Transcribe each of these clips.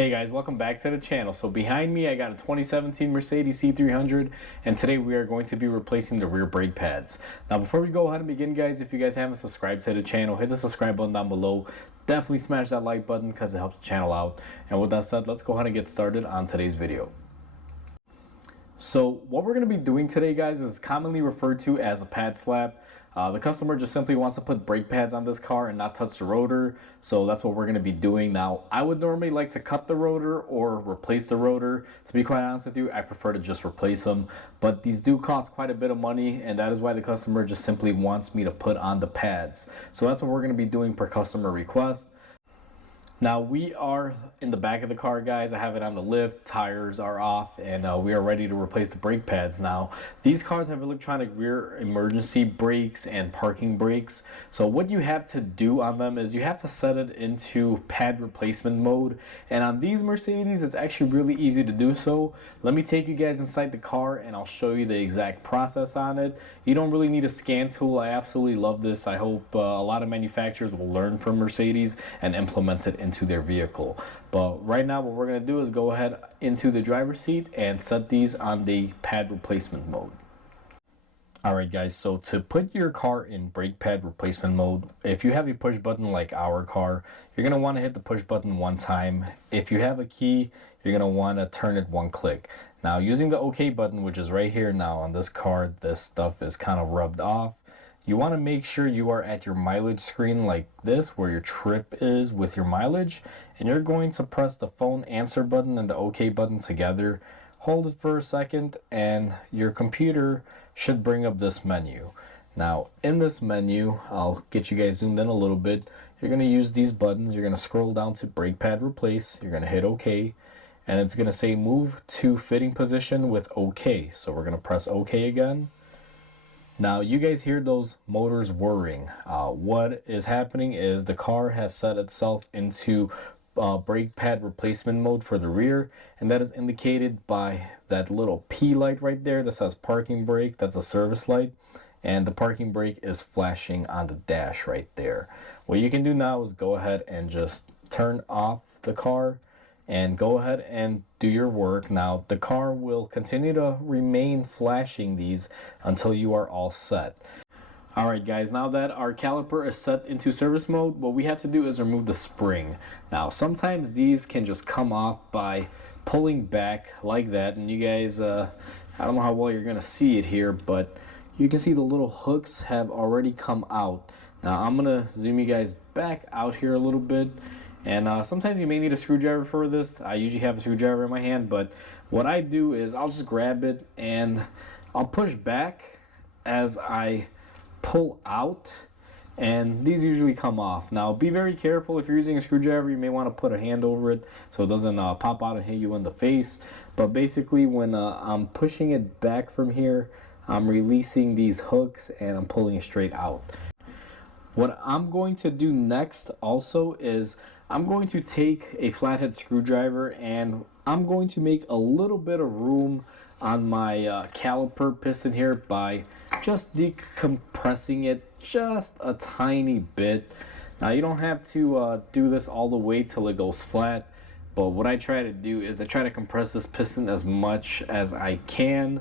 Hey guys, welcome back to the channel. So behind me I got a 2017 Mercedes C300 and today we are going to be replacing the rear brake pads. Now before we go ahead and begin guys, if you guys haven't subscribed to the channel, hit the subscribe button down below. Definitely smash that like button because it helps the channel out. And with that said, let's go ahead and get started on today's video. So what we're going to be doing today guys is commonly referred to as a pad slap. The customer just simply wants to put brake pads on this car and not touch the rotor, so that's what we're going to be doing. Now I would normally like to cut the rotor or replace the rotor. To be quite honest with you, I prefer to just replace them, but these do cost quite a bit of money, and that is why the customer just simply wants me to put on the pads. So that's what we're going to be doing per customer request. Now we are in the back of the car guys. I have it on the lift, tires are off, and we are ready to replace the brake pads. Now these cars have electronic rear emergency brakes and parking brakes. So what you have to do on them is you have to set it into pad replacement mode, and on these Mercedes it's actually really easy to do so. Let me take you guys inside the car and I'll show you the exact process on it. You don't really need a scan tool. I absolutely love this. I hope a lot of manufacturers will learn from Mercedes and implement it into their vehicle. But right now what we're going to do is go ahead into the driver's seat and set these on the pad replacement mode. Alright guys, so to put your car in brake pad replacement mode, if you have a push button like our car, you're going to want to hit the push button one time. If you have a key, you're going to want to turn it one click. Now using the OK button, which is right here now on this car, this stuff is kind of rubbed off. You want to make sure you are at your mileage screen like this, where your trip is with your mileage, and you're going to press the phone answer button and the OK button together. Hold it for a second and your computer should bring up this menu. Now in this menu, I'll get you guys zoomed in a little bit. You're going to use these buttons. You're going to scroll down to brake pad replace. You're going to hit OK, and it's going to say move to fitting position with OK. So we're going to press OK again. Now you guys hear those motors whirring. What is happening is the car has set itself into brake pad replacement mode for the rear, and that is indicated by that little P light right there that says parking brake. That's a service light, and the parking brake is flashing on the dash right there. What you can do now is go ahead and just turn off the car and go ahead and do your work. Now the car will continue to remain flashing these until you are all set. Alright guys, now that our caliper is set into service mode, what we have to do is remove the spring. Now sometimes these can just come off by pulling back like that, and you guys, I don't know how well you're gonna see it here, but you can see the little hooks have already come out. Now I'm gonna zoom you guys back out here a little bit. And sometimes you may need a screwdriver for this. I usually have a screwdriver in my hand, but what I do is I'll just grab it and I'll push back as I pull out, and these usually come off. Now be very careful. If you're using a screwdriver, you may want to put a hand over it so it doesn't pop out and hit you in the face. But basically when I'm pushing it back from here, I'm releasing these hooks and I'm pulling it straight out. What I'm going to do next also is I'm going to take a flathead screwdriver and I'm going to make a little bit of room on my caliper piston here by just decompressing it just a tiny bit. Now you don't have to do this all the way till it goes flat, but what I try to do is I try to compress this piston as much as I can.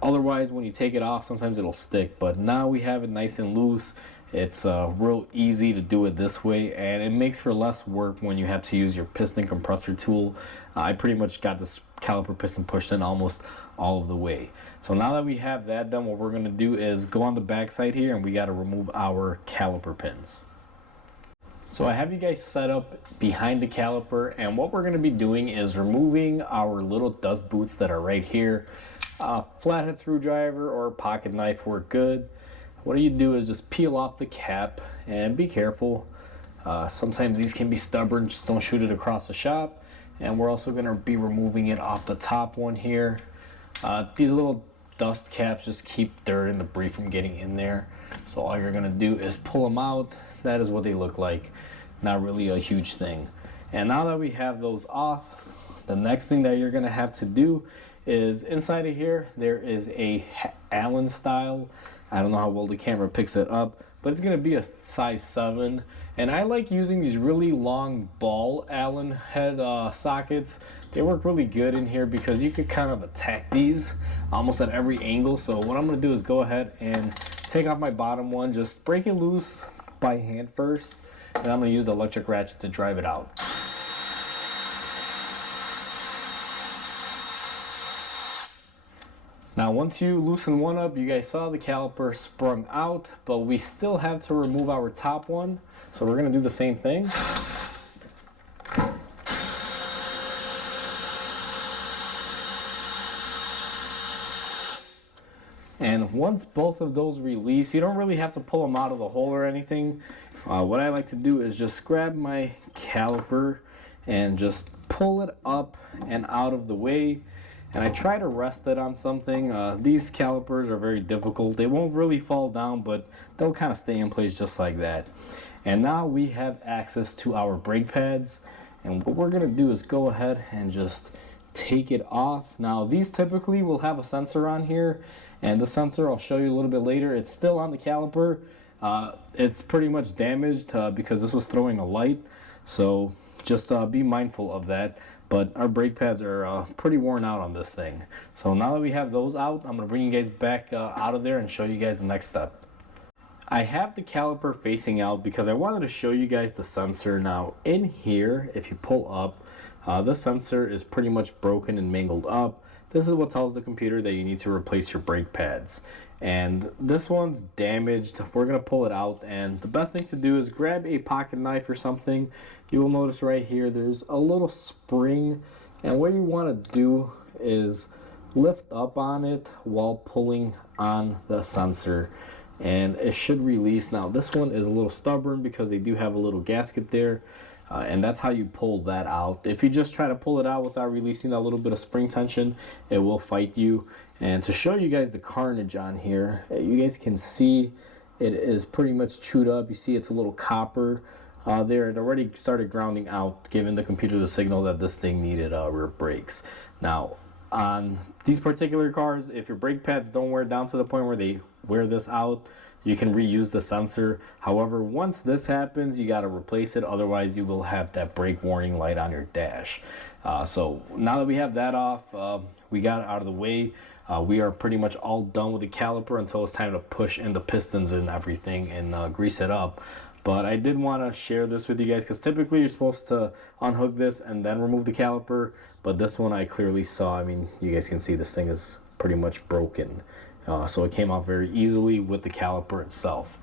Otherwise when you take it off sometimes it'll stick, but now we have it nice and loose. It's real easy to do it this way, and it makes for less work when you have to use your piston compressor tool. I pretty much got this caliper piston pushed in almost all of the way. So now that we have that done, what we're going to do is go on the back side here and we got to remove our caliper pins. So I have you guys set up behind the caliper, and what we're going to be doing is removing our little dust boots that are right here. Flathead screwdriver or pocket knife work good. What you do is just peel off the cap and be careful. Sometimes these can be stubborn, just don't shoot it across the shop. And we're also going to be removing it off the top one here. These little dust caps just keep dirt and debris from getting in there. So all you're going to do is pull them out. That is what they look like. Not really a huge thing. And now that we have those off, the next thing that you're going to have to do is inside of here there is a Allen style. I don't know how well the camera picks it up, but it's going to be a size 7. And I like using these really long ball Allen head sockets. They work really good in here because you could kind of attack these almost at every angle. So what I'm going to do is go ahead and take off my bottom one, just break it loose by hand first, and I'm going to use the electric ratchet to drive it out. Now once you loosen one up, you guys saw the caliper sprung out, but we still have to remove our top one. So we're going to do the same thing. And once both of those release, you don't really have to pull them out of the hole or anything. What I like to do is just grab my caliper and just pull it up and out of the way. And I try to rest it on something. These calipers are very difficult. They won't really fall down, but they'll kind of stay in place just like that. And now we have access to our brake pads. And what we're gonna do is go ahead and just take it off. Now these typically will have a sensor on here, and the sensor I'll show you a little bit later. It's still on the caliper. It's pretty much damaged because this was throwing a light. So just be mindful of that. But our brake pads are pretty worn out on this thing. So now that we have those out, I'm gonna bring you guys back out of there and show you guys the next step. I have the caliper facing out because I wanted to show you guys the sensor. Now in here, if you pull up, the sensor is pretty much broken and mangled up. This is what tells the computer that you need to replace your brake pads. And this one's damaged. We're gonna pull it out, and the best thing to do is grab a pocket knife or something. You will notice right here there's a little spring, and what you want to do is lift up on it while pulling on the sensor, and it should release. Now this one is a little stubborn because they do have a little gasket there, and that's how you pull that out. If you just try to pull it out without releasing that little bit of spring tension, it will fight you. And to show you guys the carnage on here, you guys can see it is pretty much chewed up. You see it's a little copper there. It already started grounding out, giving the computer the signal that this thing needed rear brakes. Now on these particular cars, if your brake pads don't wear down to the point where they wear this out, you can reuse the sensor. However, once this happens, you got to replace it. Otherwise, you will have that brake warning light on your dash. So now that we have that off, we got it out of the way. We are pretty much all done with the caliper until it's time to push in the pistons and everything and grease it up. But I did want to share this with you guys because typically you're supposed to unhook this and then remove the caliper. But this one I clearly saw. I mean, you guys can see this thing is pretty much broken. So it came out very easily with the caliper itself.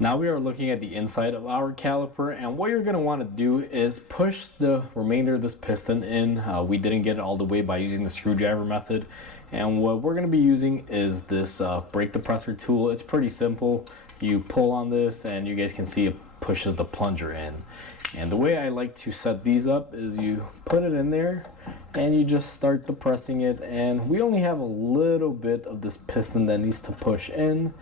Now we are looking at the inside of our caliper, and what you're going to want to do is push the remainder of this piston in. We didn't get it all the way by using the screwdriver method, and what we're going to be using is this brake depressor tool. It's pretty simple. You pull on this and you guys can see it pushes the plunger in. And the way I like to set these up is you put it in there and you just start depressing it, and we only have a little bit of this piston that needs to push in,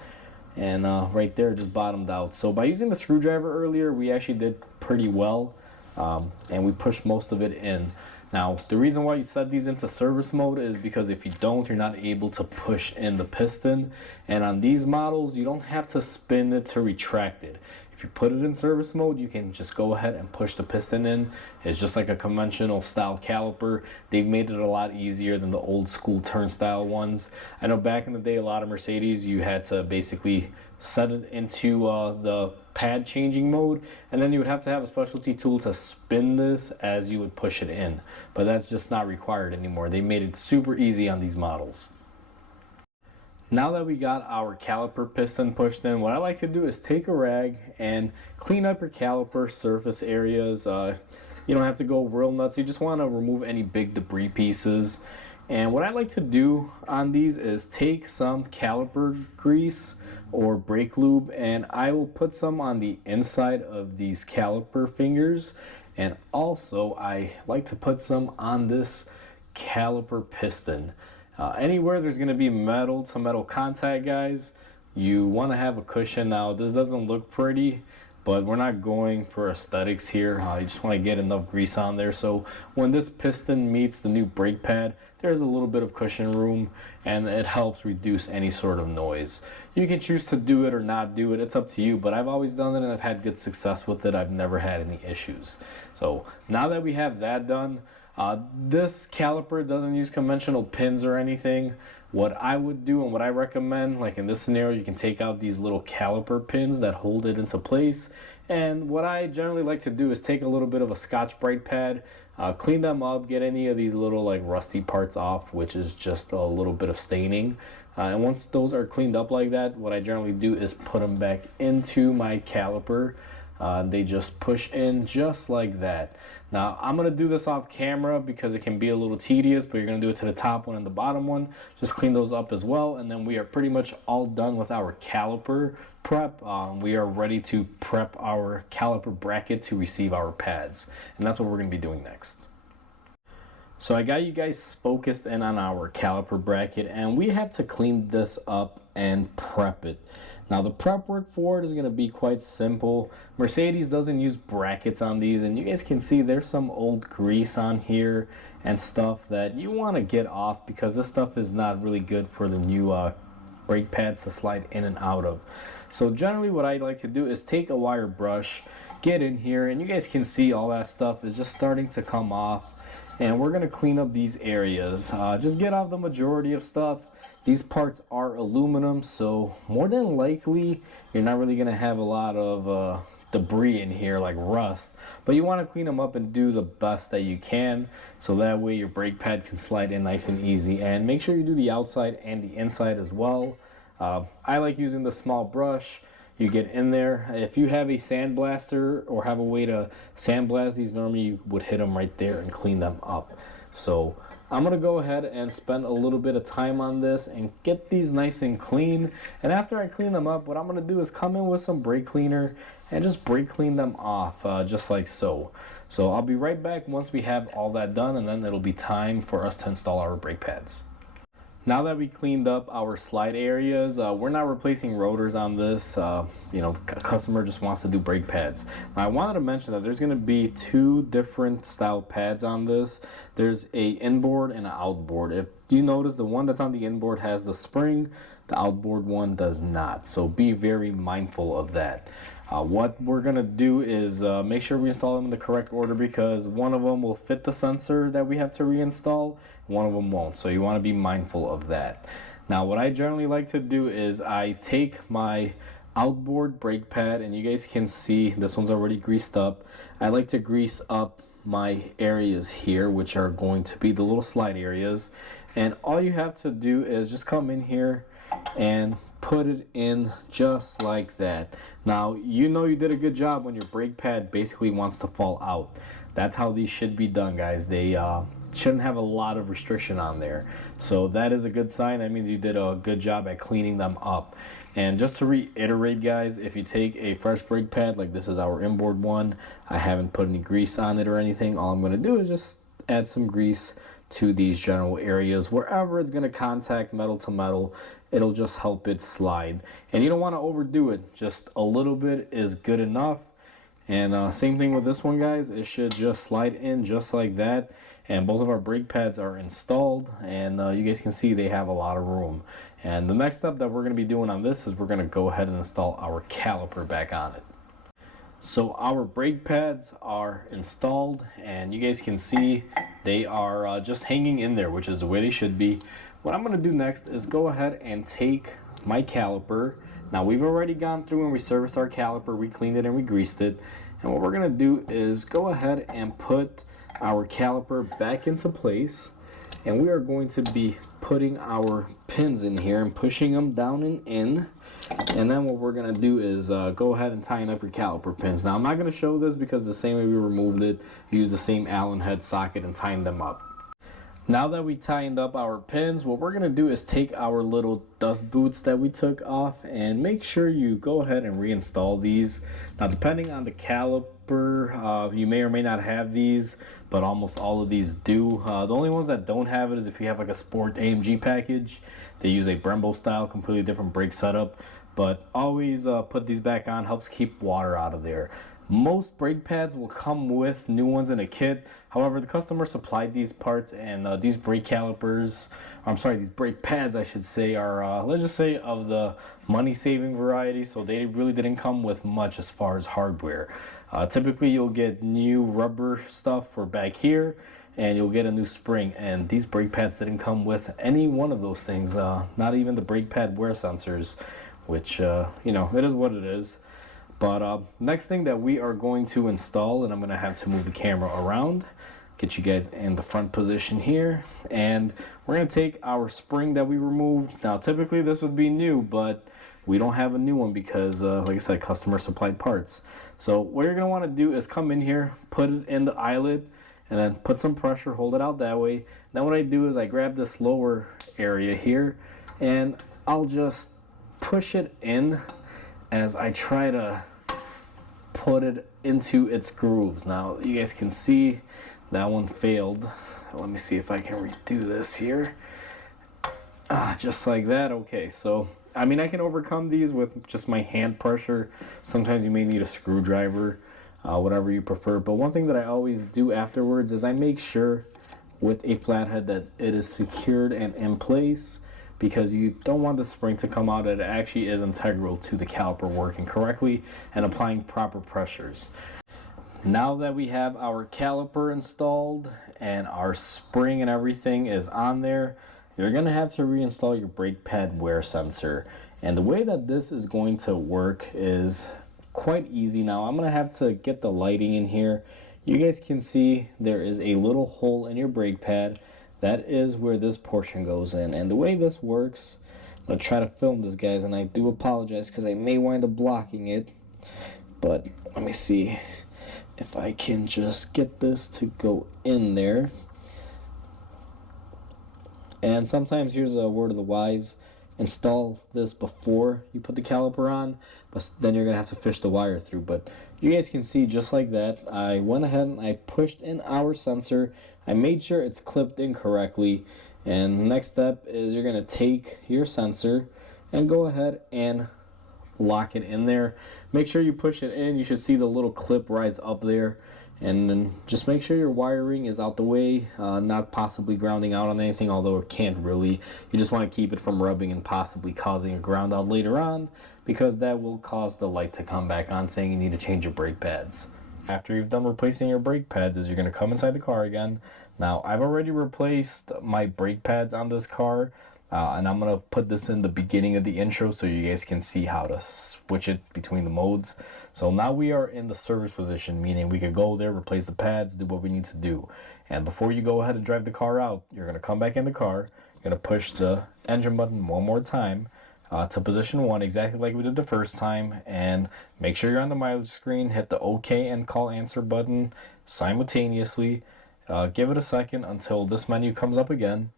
and right there it just bottomed out. So by using the screwdriver earlier, we actually did pretty well, and we pushed most of it in. Now the reason why you set these into service mode is because if you don't, you're not able to push in the piston, and on these models you don't have to spin it to retract it. If you put it in service mode, you can just go ahead and push the piston in. It's just like a conventional style caliper. They've made it a lot easier than the old school turnstile ones. I know back in the day, a lot of Mercedes, you had to basically set it into the pad changing mode, and then you would have to have a specialty tool to spin this as you would push it in. But that's just not required anymore. They made it super easy on these models. Now that we got our caliper piston pushed in, what I like to do is take a rag and clean up your caliper surface areas. You don't have to go real nuts. You just want to remove any big debris pieces. And what I like to do on these is take some caliper grease or brake lube, and I will put some on the inside of these caliper fingers. And also I like to put some on this caliper piston. Anywhere there's going to be metal to metal contact, guys, you want to have a cushion. Now this doesn't look pretty, but we're not going for aesthetics here. You just want to get enough grease on there so when this piston meets the new brake pad, there's a little bit of cushion room, and it helps reduce any sort of noise. You can choose to do it or not do it, it's up to you, but I've always done it and I've had good success with it. I've never had any issues. So now that we have that done, this caliper doesn't use conventional pins or anything. What I would do and what I recommend, like in this scenario, you can take out these little caliper pins that hold it into place. And what I generally like to do is take a little bit of a Scotch Brite pad, clean them up, get any of these little like rusty parts off, which is just a little bit of staining. And once those are cleaned up like that, what I generally do is put them back into my caliper. They just push in just like that. Now I'm gonna do this off camera because it can be a little tedious, but you're gonna do it to the top one and the bottom one. Just clean those up as well, and then we are pretty much all done with our caliper prep. We are ready to prep our caliper bracket to receive our pads, and that's what we're gonna be doing next. So I got you guys focused in on our caliper bracket, and we have to clean this up and prep it. Now the prep work for it is going to be quite simple. Mercedes doesn't use brackets on these, and you guys can see there's some old grease on here and stuff that you want to get off because this stuff is not really good for the new brake pads to slide in and out of. So generally what I like to do is take a wire brush, get in here, and you guys can see all that stuff is just starting to come off. And we're going to clean up these areas. Just get off the majority of stuff. These parts are aluminum, so more than likely you're not really going to have a lot of debris in here like rust, but you want to clean them up and do the best that you can so that way your brake pad can slide in nice and easy. And make sure you do the outside and the inside as well. I like using the small brush. You get in there. If you have a sandblaster or have a way to sandblast these, normally you would hit them right there and clean them up. So I'm gonna go ahead and spend a little bit of time on this and get these nice and clean. And after I clean them up, what I'm gonna do is come in with some brake cleaner and just brake clean them off, just like so. So I'll be right back once we have all that done, and then it'll be time for us to install our brake pads. Now that we cleaned up our slide areas, we're not replacing rotors on this. You know, the customer just wants to do brake pads. Now I wanted to mention that there's going to be two different style pads on this. There's a inboard and an outboard. If you notice, the one that's on the inboard has the spring, the outboard one does not. So be very mindful of that. What we're going to do is make sure we install them in the correct order because one of them will fit the sensor that we have to reinstall, one of them won't. So you want to be mindful of that. Now what I generally like to do is I take my outboard brake pad, and you guys can see this one's already greased up. I like to grease up my areas here, which are going to be the little slide areas. And all you have to do is just come in here and put it in just like that. Now you know you did a good job when your brake pad basically wants to fall out. That's how these should be done, guys. They shouldn't have a lot of restriction on there. So that is a good sign. That means you did a good job at cleaning them up. And just to reiterate, guys, if you take a fresh brake pad, like this is our inboard one, I haven't put any grease on it or anything. All I'm going to do is just add some grease to these general areas. Wherever it's going to contact metal to metal, it'll just help it slide. And you don't want to overdo it. Just a little bit is good enough. And same thing with this one, guys. It should just slide in just like that. And both of our brake pads are installed, and you guys can see they have a lot of room. And the next step that we're going to be doing on this is we're going to go ahead and install our caliper back on it. So our brake pads are installed, and you guys can see they are just hanging in there, which is the way they should be. What I'm going to do next is go ahead and take my caliper. Now we've already gone through and we serviced our caliper, we cleaned it and we greased it. And what we're going to do is go ahead and put our caliper back into place. And we are going to be putting our pins in here and pushing them down and in. And then what we're going to do is go ahead and tighten up your caliper pins. Now I'm not going to show this because the same way we removed it, use the same Allen head socket and tighten them up. Now that we tightened up our pins, what we're going to do is take our little dust boots that we took off and make sure you go ahead and reinstall these. Now depending on the caliper, you may or may not have these, but almost all of these do. The only ones that don't have it is if you have like a Sport AMG package. They use a Brembo style, completely different brake setup. but always put these back on. Helps keep water out of there. Most brake pads will come with new ones in a kit. However, the customer supplied these parts, and these brake calipers, I'm sorry, these brake pads I should say, are let's just say of the money saving variety, so they really didn't come with much as far as hardware. Typically you'll get new rubber stuff for back here, and you'll get a new spring, and these brake pads didn't come with any one of those things, not even the brake pad wear sensors, which you know, it is what it is. But next thing that we are going to install, and I'm going to have to move the camera around, get you guys in the front position here, and we're going to take our spring that we removed. Now typically this would be new, but we don't have a new one because like I said, customer supplied parts. So what you're going to want to do is come in here, put it in the eyelet, and then put some pressure, hold it out that way. Then what I do is I grab this lower area here, and I'll just push it in as I try to put it into its grooves. Now you guys can see that one failed. Let me see if I can redo this here. Just like that. Okay, so I mean, I can overcome these with just my hand pressure. Sometimes you may need a screwdriver, whatever you prefer. But one thing that I always do afterwards is I make sure with a flathead that it is secured and in place, because you don't want the spring to come out. It actually is integral to the caliper working correctly and applying proper pressures. Now that we have our caliper installed and our spring and everything is on there, you're going to have to reinstall your brake pad wear sensor. And the way that this is going to work is quite easy. Now I'm going to have to get the lighting in here. You guys can see there is a little hole in your brake pad. That is where this portion goes in. And the way this works, I'm going to try to film this, guys, and I do apologize because I may wind up blocking it. But let me see if I can just get this to go in there. And sometimes, here's a word of the wise, install this before you put the caliper on, but then you're going to have to fish the wire through. But you guys can see just like that, I went ahead and I pushed in our sensor. I made sure it's clipped in correctly. And the next step is you're going to take your sensor and go ahead and lock it in there. Make sure you push it in. You should see the little clip rise up there. And then just make sure your wiring is out the way, not possibly grounding out on anything, although it can't really. You just want to keep it from rubbing and possibly causing a ground out later on, because that will cause the light to come back on saying you need to change your brake pads. After you've done replacing your brake pads, is you're going to come inside the car again. Now I've already replaced my brake pads on this car. And I'm going to put this in the beginning of the intro so you guys can see how to switch it between the modes. So now we are in the service position, meaning we could go there, replace the pads, do what we need to do. And before you go ahead and drive the car out, you're going to come back in the car. You're going to push the engine button one more time to position 1, exactly like we did the first time. And make sure you're on the mileage screen. Hit the OK and call answer button simultaneously. Give it a second until this menu comes up again.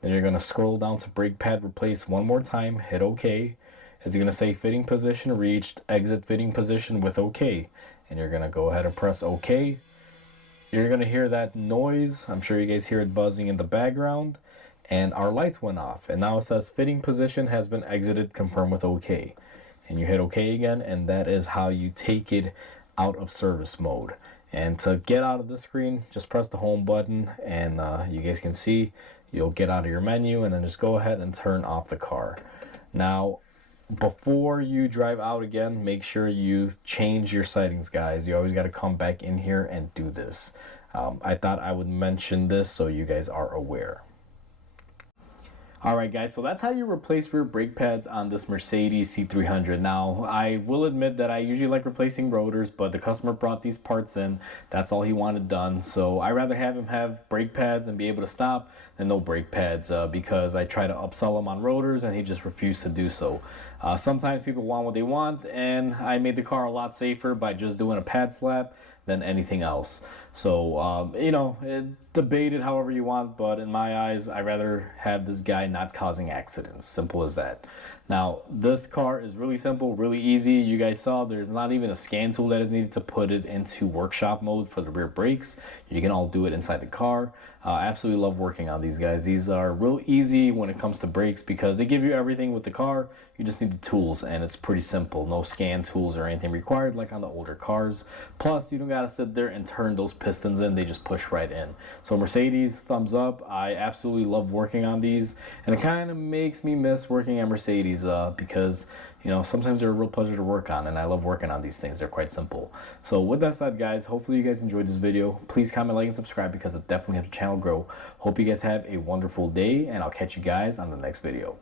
Then you're going to scroll down to brake pad replace one more time, hit OK. It's going to say fitting position reached, exit fitting position with OK. And you're going to go ahead and press OK. You're going to hear that noise. I'm sure you guys hear it buzzing in the background. And our lights went off. And now it says fitting position has been exited, confirm with OK. And you hit OK again, and that is how you take it out of service mode. And to get out of the screen, just press the home button, and you guys can see you'll get out of your menu, and then just go ahead and turn off the car. Now, before you drive out again, make sure you change your settings, guys. You always got to come back in here and do this. I thought I would mention this so you guys are aware. Alright guys, so that's how you replace rear brake pads on this Mercedes C300. Now, I will admit that I usually like replacing rotors, but the customer brought these parts in. That's all he wanted done. So I'd rather have him have brake pads and be able to stop than no brake pads, because I try to upsell him on rotors and he just refused to do so. Sometimes people want what they want, and I made the car a lot safer by just doing a pad slap than anything else. So, you know, debate it however you want, but in my eyes, I'd rather have this guy not causing accidents. Simple as that. Now, this car is really simple, really easy. You guys saw there's not even a scan tool that is needed to put it into workshop mode for the rear brakes. You can all do it inside the car. I absolutely love working on these guys. These are real easy when it comes to brakes because they give you everything with the car. You just need the tools and it's pretty simple. No scan tools or anything required like on the older cars. Plus, you don't gotta sit there and turn those pistons in. They just push right in. So Mercedes, thumbs up. I absolutely love working on these, and it kind of makes me miss working at Mercedes because sometimes they're a real pleasure to work on, and I love working on these things. They're quite simple. So with that said, guys, hopefully you guys enjoyed this video. Please comment, like, and subscribe because it definitely helps the channel grow. Hope you guys have a wonderful day, and I'll catch you guys on the next video.